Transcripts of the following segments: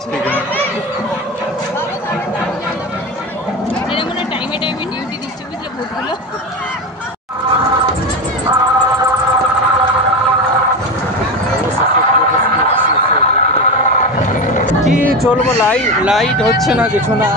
ঠিক আছে। টাইমে টাইমে ডিউটি দিচ্ছে বুঝলে ভোটগুলো। কি চলবো, লাইট হচ্ছে না, কিছু না।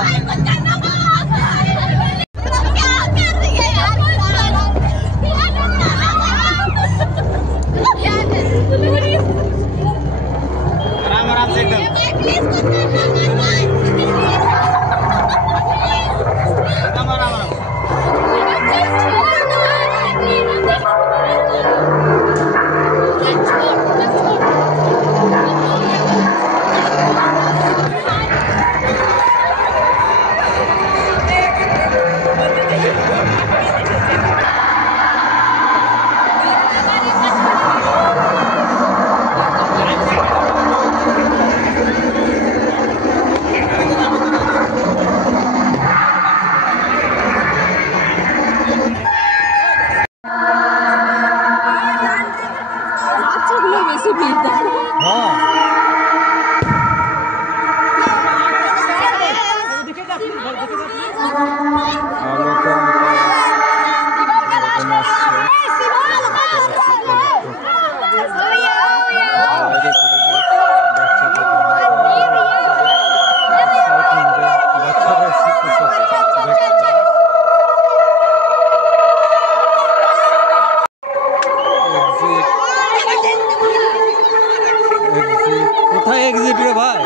কোথায় এক্সিট রে ভাই?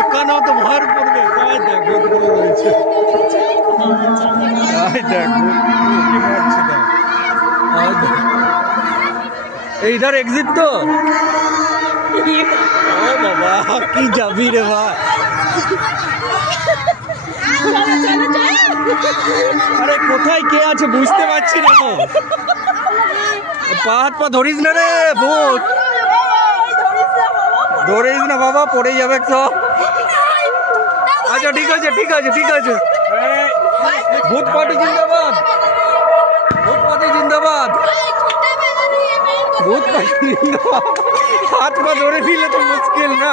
এখানেও তো ভর পড়বে। দেখ রয়েছে, এইধার এক্সিট তো। ও বাবা, কি যাবি রে ভাই? আরে কোথায় কে আছে বুঝতে পারছি না তো। পা হাত পা ধরিস না রে, ভূত ধরিস না বাবা, পড়ে যাবে সব। আচ্ছা ঠিক আছে ঠিক আছে ঠিক আছে। ভূত পার্টি জিন্দাবাদ, ভূত পার্টি জিন্দাবাদ, ভূত পার্টি জিন্দাবাদ। হাত পা ধরে দিলে তো মুশকিল না।